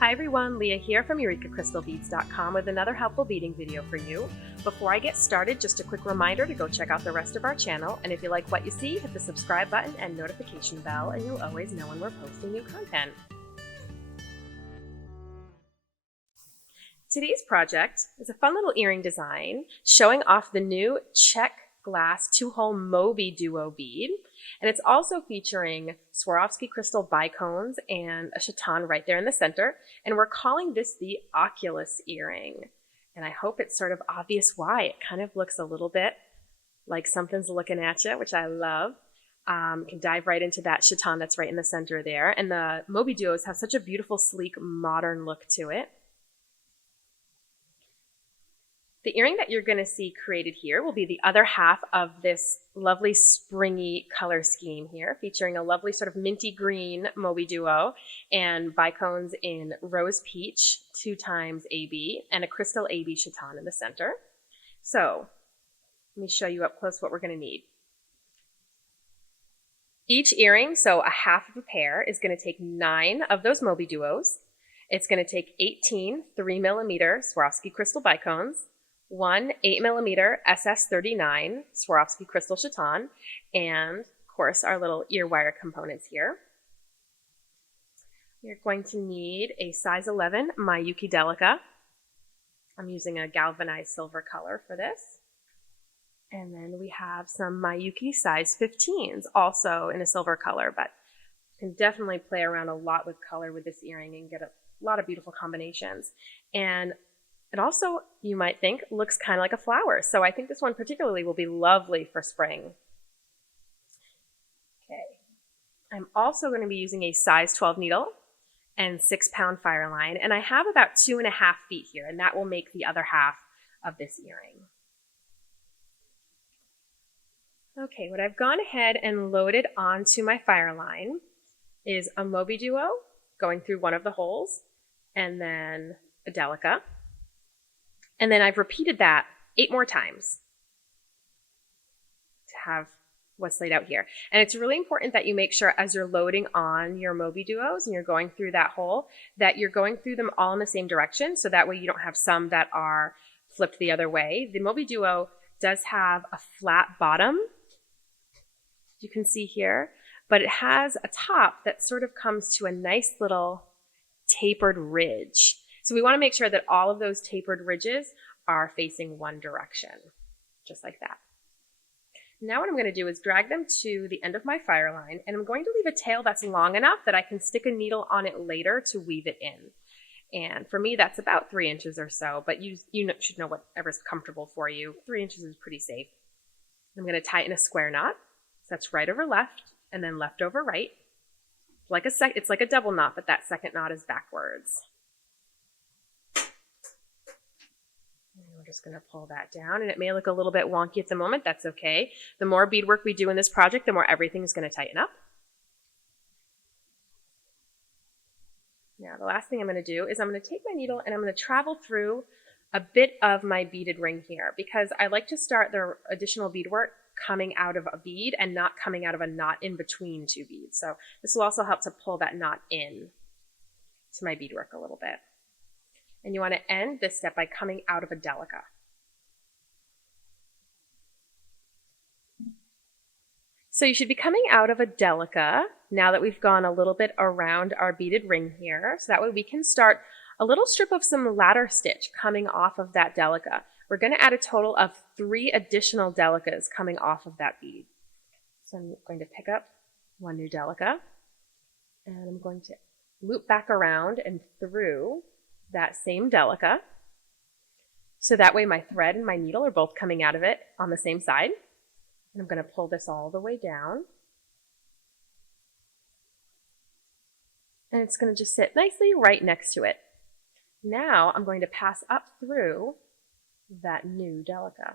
Hi everyone, Leah here from EurekaCrystalBeads.com with another helpful beading video for you. Before I get started, just a quick reminder to go check out the rest of our channel, and if you like what you see, hit the subscribe button and notification bell and you'll always know when we're posting new content. Today's project is a fun little earring design showing off the new Czech glass 2-hole MobyDuo bead. And it's also featuring Swarovski crystal bicones and a chaton right there in the center. And we're calling this the Oculus earring. And I hope it's sort of obvious why. It kind of looks a little bit like something's looking at you, which I love. You can dive right into that chaton that's right in the center there. And the MobyDuos have such a beautiful, sleek, modern look to it. The earring that you're going to see created here will be the other half of this lovely springy color scheme here, featuring a lovely sort of minty green MobyDuo and bicones in rose peach 2x AB and a crystal AB chaton in the center. So let me show you up close what we're going to need. Each earring, so a half of a pair, is going to take 9 of those MobyDuos. It's going to take 18 3mm Swarovski crystal bicones, 1 8mm SS39 Swarovski crystal chaton, and of course our little ear wire components here. You're going to need a size 11 Miyuki Delica. I'm using a galvanized silver color for this. And then we have some Miyuki size 15s, also in a silver color, but you can definitely play around a lot with color with this earring and get a lot of beautiful combinations. And it also, you might think, looks kind of like a flower. So I think this one particularly will be lovely for spring. Okay. I'm also going to be using a size 12 needle and 6-pound Fireline. And I have about 2.5 feet here, and that will make the other half of this earring. Okay, what I've gone ahead and loaded onto my Fireline is a MobyDuo going through one of the holes, and then a Delica. And then I've repeated that 8 more times to have what's laid out here. And it's really important that you make sure as you're loading on your MobyDuos and you're going through that hole, that you're going through them all in the same direction, so that way you don't have some that are flipped the other way. The MobyDuo does have a flat bottom, you can see here, but it has a top that sort of comes to a nice little tapered ridge. So we want to make sure that all of those tapered ridges are facing one direction, just like that. Now what I'm going to do is drag them to the end of my Fireline, and I'm going to leave a tail that's long enough that I can stick a needle on it later to weave it in. And for me, that's about 3 inches or so, but you should know whatever's comfortable for you. 3 inches is pretty safe. I'm going to tie it in a square knot. So that's right over left, and then left over right. It's like a double knot, but that second knot is backwards. We're just going to pull that down, and it may look a little bit wonky at the moment. That's okay. The more beadwork we do in this project, the more everything is going to tighten up. Now, the last thing I'm going to do is I'm going to take my needle and I'm going to travel through a bit of my beaded ring here, because I like to start the additional beadwork coming out of a bead and not coming out of a knot in between 2 beads. So this will also help to pull that knot in to my beadwork a little bit. And you want to end this step by coming out of a Delica. So you should be coming out of a Delica now that we've gone a little bit around our beaded ring here. So that way we can start a little strip of some ladder stitch coming off of that Delica. We're going to add a total of 3 additional Delicas coming off of that bead. So I'm going to pick up 1 new Delica, and I'm going to loop back around and through that same Delica. So that way my thread and my needle are both coming out of it on the same side. And I'm going to pull this all the way down. And it's going to just sit nicely right next to it. Now I'm going to pass up through that new Delica.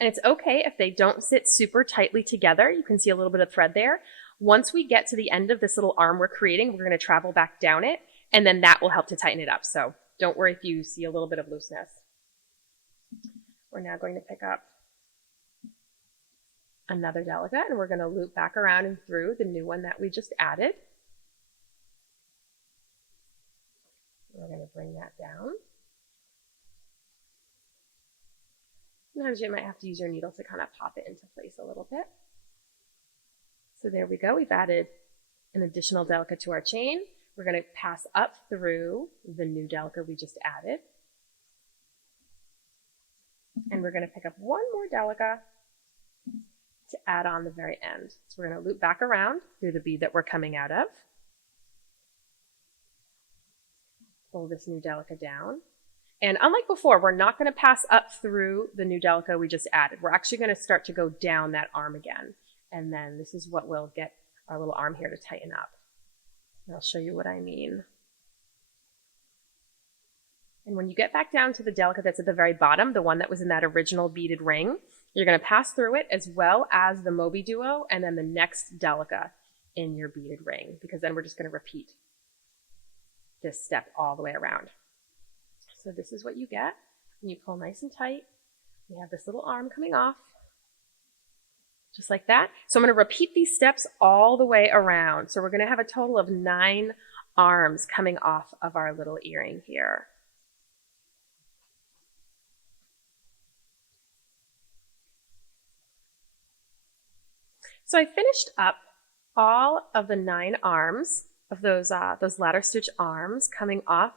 And it's okay if they don't sit super tightly together. You can see a little bit of thread there. Once we get to the end of this little arm we're creating, we're going to travel back down it, and then that will help to tighten it up. So don't worry if you see a little bit of looseness. We're now going to pick up another delicate, and we're going to loop back around and through the new one that we just added. We're going to bring that down. Sometimes you might have to use your needle to kind of pop it into place a little bit. So there we go. We've added an additional delicate to our chain. We're going to pass up through the new delicate we just added. And we're going to pick up one more delicate to add on the very end. So we're going to loop back around through the bead that we're coming out of. Pull this new delicate down. And unlike before, we're not going to pass up through the new delicate we just added. We're actually going to start to go down that arm again. And then this is what will get our little arm here to tighten up. And I'll show you what I mean. And when you get back down to the delicate that's at the very bottom, the one that was in that original beaded ring, you're going to pass through it as well as the MobyDuo and then the next delicate in your beaded ring, because then we're just going to repeat this step all the way around. So this is what you get when you pull nice and tight. We have this little arm coming off, just like that. So I'm going to repeat these steps all the way around. So we're going to have a total of 9 arms coming off of our little earring here. So I finished up all of the 9 arms of those ladder stitch arms coming off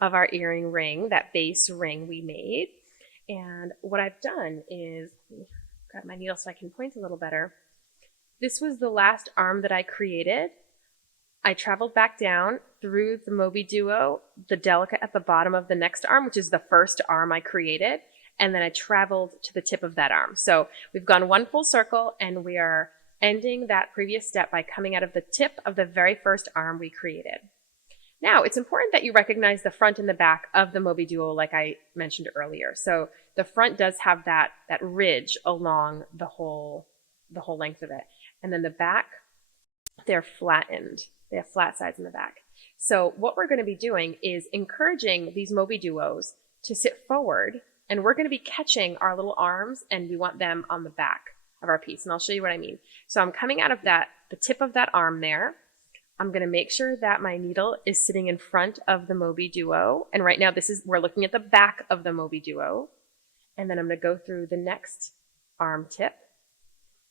of our earring ring, that base ring we made. And what I've done is, grab my needle so I can point a little better. This was the last arm that I created. I traveled back down through the MobyDuo, the delicate at the bottom of the next arm, which is the first arm I created, and then I traveled to the tip of that arm. So we've gone one full circle, and we are ending that previous step by coming out of the tip of the very first arm we created. Now, it's important that you recognize the front and the back of the MobyDuo like I mentioned earlier. So the front does have that ridge along the whole length of it. And then the back, they're flattened. They have flat sides in the back. So what we're going to be doing is encouraging these MobyDuos to sit forward, and we're going to be catching our little arms, and we want them on the back of our piece. And I'll show you what I mean. So I'm coming out of the tip of that arm there. I'm going to make sure that my needle is sitting in front of the MobyDuo. And right now we're looking at the back of the MobyDuo. And then I'm going to go through the next arm tip.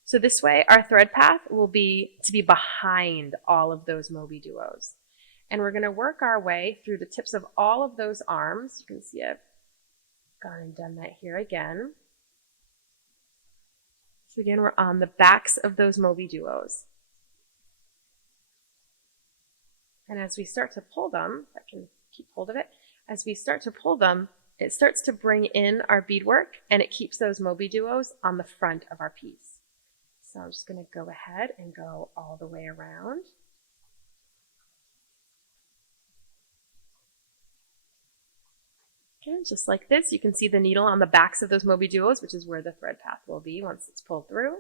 So this way our thread path will be to be behind all of those MobyDuos. And we're going to work our way through the tips of all of those arms. You can see I've gone and done that here again. So again, we're on the backs of those MobyDuos. And as we start to pull them, if I can keep hold of it, as we start to pull them, it starts to bring in our beadwork, and it keeps those MobyDuos on the front of our piece. So I'm just going to go ahead and go all the way around. Again, just like this, you can see the needle on the backs of those MobyDuos, which is where the thread path will be once it's pulled through.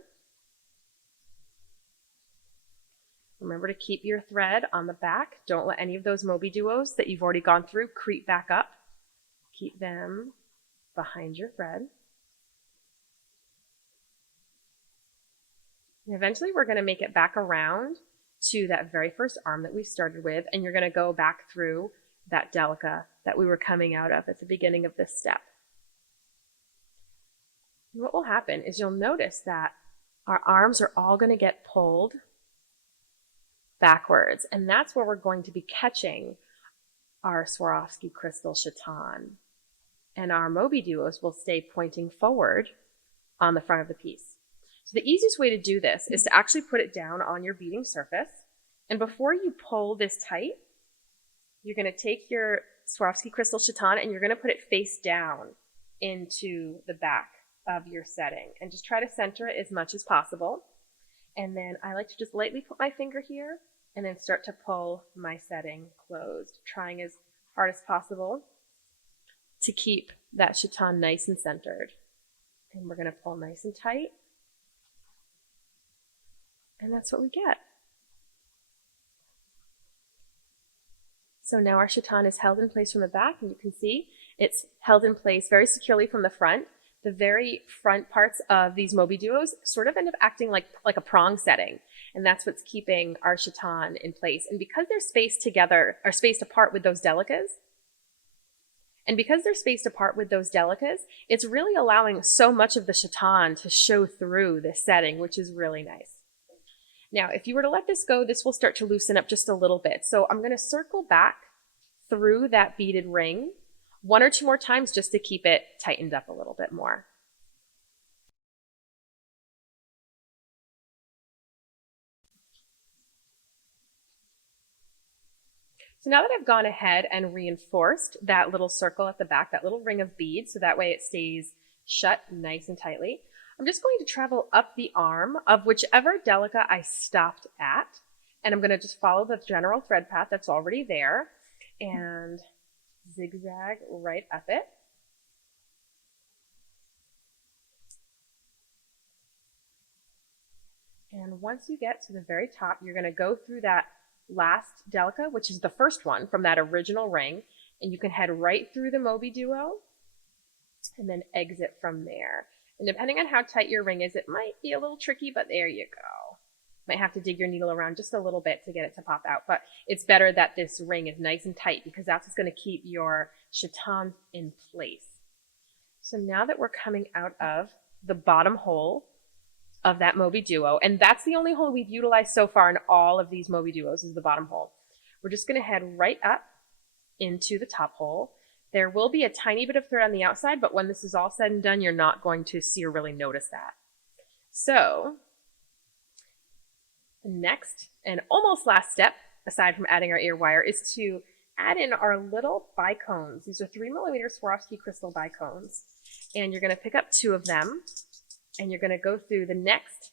Remember to keep your thread on the back. Don't let any of those MobyDuos that you've already gone through creep back up. Keep them behind your thread. And eventually we're going to make it back around to that very first arm that we started with, and you're going to go back through that delicate that we were coming out of at the beginning of this step. And what will happen is you'll notice that our arms are all going to get pulled backwards, and that's where we're going to be catching our Swarovski crystal chaton, and our MobyDuos will stay pointing forward on the front of the piece. So the easiest way to do this is to actually put it down on your beading surface, and before you pull this tight, you're going to take your Swarovski crystal chaton and you're going to put it face down into the back of your setting, and just try to center it as much as possible. And then I like to just lightly put my finger here and then start to pull my setting closed, trying as hard as possible to keep that chaton nice and centered. And we're going to pull nice and tight. And that's what we get. So now our chaton is held in place from the back, and you can see it's held in place very securely from the front. the very front parts of these MobyDuos sort of end up acting like a prong setting. And that's what's keeping our chaton in place. And because they're spaced together, or spaced apart with those delicas, it's really allowing so much of the chaton to show through this setting, which is really nice. Now, if you were to let this go, this will start to loosen up just a little bit. So I'm going to circle back through that beaded ring 1 or 2 more times just to keep it tightened up a little bit more. So now that I've gone ahead and reinforced that little circle at the back, that little ring of beads, so that way it stays shut nice and tightly, I'm just going to travel up the arm of whichever delica I stopped at, and I'm going to just follow the general thread path that's already there and zigzag right up it. And once you get to the very top, you're going to go through that last delica, which is the first one from that original ring, and you can head right through the MobyDuo and then exit from there. And depending on how tight your ring is, it might be a little tricky, but there you go. Might have to dig your needle around just a little bit to get it to pop out, but it's better that this ring is nice and tight because that's what's going to keep your chaton in place. So now that we're coming out of the bottom hole of that MobyDuo, and that's the only hole we've utilized so far in all of these MobyDuos is the bottom hole. We're just going to head right up into the top hole. There will be a tiny bit of thread on the outside, but when this is all said and done, you're not going to see or really notice that. So the next and almost last step, aside from adding our ear wire, is to add in our little bicones. These are 3mm Swarovski crystal bicones, and you're going to pick up 2 of them, and you're going to go through the next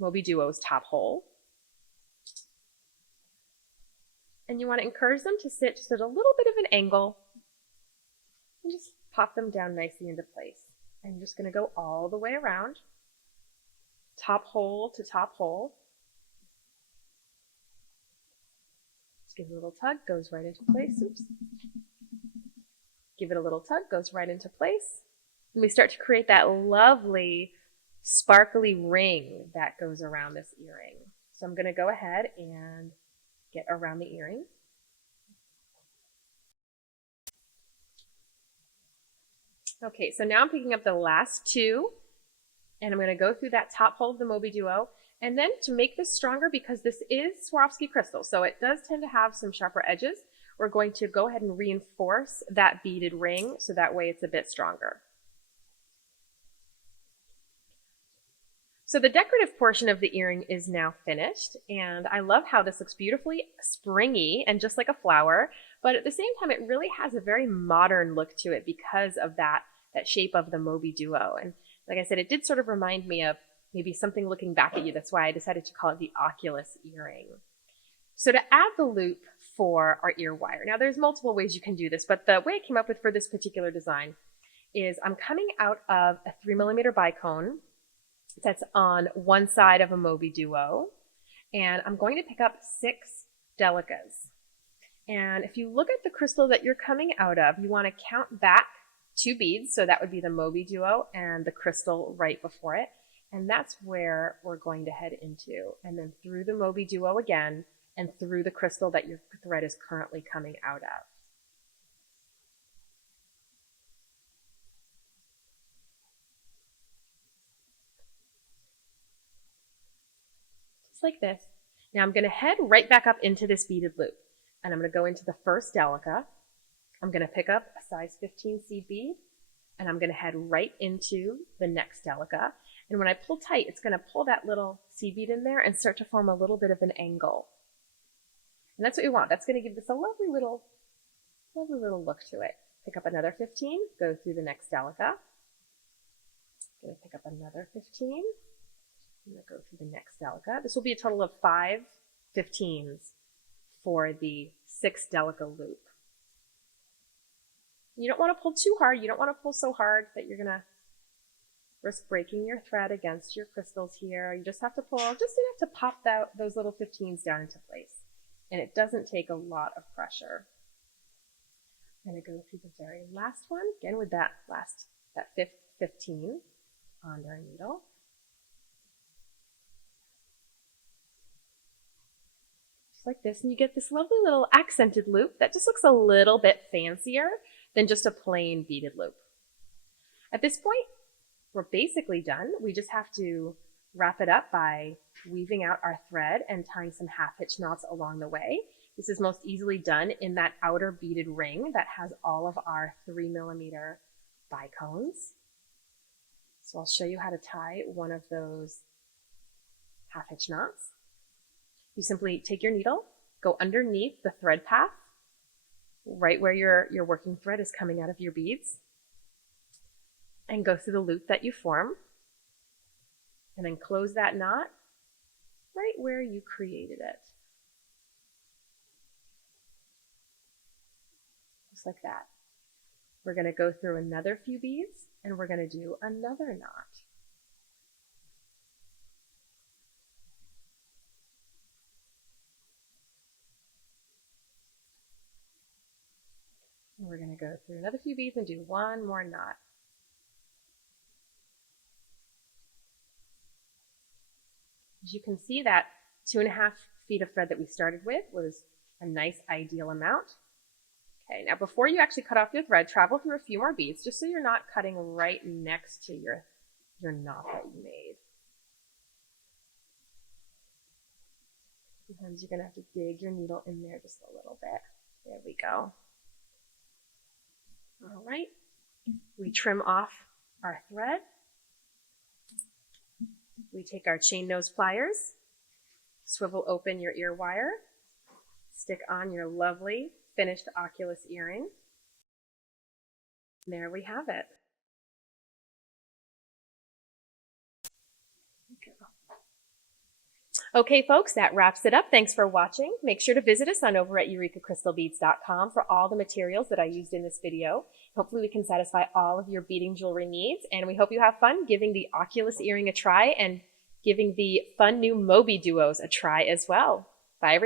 MobyDuo's top hole. And you want to encourage them to sit just at a little bit of an angle and just pop them down nicely into place. And you're just going to go all the way around, top hole to top hole. Just give it a little tug, goes right into place. Oops. Give it a little tug, goes right into place. And we start to create that lovely sparkly ring that goes around this earring. So I'm going to go ahead and get around the earring. Okay, so now I'm picking up the last 2, and I'm going to go through that top hole of the MobyDuo. And then to make this stronger, because this is Swarovski crystal, so it does tend to have some sharper edges, we're going to go ahead and reinforce that beaded ring so that way it's a bit stronger. So the decorative portion of the earring is now finished, and I love how this looks beautifully springy and just like a flower, but at the same time it really has a very modern look to it because of that shape of the MobyDuo. And like I said, it did sort of remind me of maybe something looking back at you. That's why I decided to call it the Oculus earring. So to add the loop for our ear wire, now there's multiple ways you can do this, but the way I came up with for this particular design is I'm coming out of a 3mm bicone that's on one side of a MobyDuo, and I'm going to pick up 6 delicas. And if you look at the crystal that you're coming out of, you want to count back 2 beads, so that would be the MobyDuo and the crystal right before it, and that's where we're going to head into, and then through the MobyDuo again, and through the crystal that your thread is currently coming out of. Like this. Now I'm going to head right back up into this beaded loop, and I'm going to go into the first delica. I'm going to pick up a size 15 seed bead, and I'm going to head right into the next delica. And when I pull tight, it's going to pull that little seed bead in there and start to form a little bit of an angle. And that's what we want. That's going to give this a lovely little look to it. Pick up another 15, go through the next delica. Going to pick up another 15. I'm going to go through the next delica. This will be a total of 5 15s for the 6 delica loop. You don't want to pull too hard. You don't want to pull so hard that you're going to risk breaking your thread against your crystals here. You just have to pull just enough to pop those little 15s down into place. And it doesn't take a lot of pressure. I'm going to go through the very last one, again with that 5th 15 on our needle. Just like this, and you get this lovely little accented loop that just looks a little bit fancier than just a plain beaded loop. At this point, we're basically done. We just have to wrap it up by weaving out our thread and tying some half hitch knots along the way. This is most easily done in that outer beaded ring that has all of our 3mm bicones. So I'll show you how to tie one of those half hitch knots. You simply take your needle, go underneath the thread path, right where your working thread is coming out of your beads, and go through the loop that you form, and then close that knot right where you created it. Just like that. We're going to go through another few beads, and we're going to do another knot. And we're going to go through another few beads and do one more knot. As you can see, that 2.5 feet of thread that we started with was a nice ideal amount. Okay, now before you actually cut off your thread, travel through a few more beads just so you're not cutting right next to your knot that you made. Sometimes you're going to have to dig your needle in there just a little bit. There we go. All right, we trim off our thread. We take our chain nose pliers, swivel open your ear wire, stick on your lovely finished Oculus earring. And there we have it. Okay, folks, that wraps it up. Thanks for watching. Make sure to visit us on over at EurekaCrystalBeads.com for all the materials that I used in this video. Hopefully we can satisfy all of your beading jewelry needs, and we hope you have fun giving the Oculus earring a try and giving the fun new MobyDuos a try as well. Bye, everyone.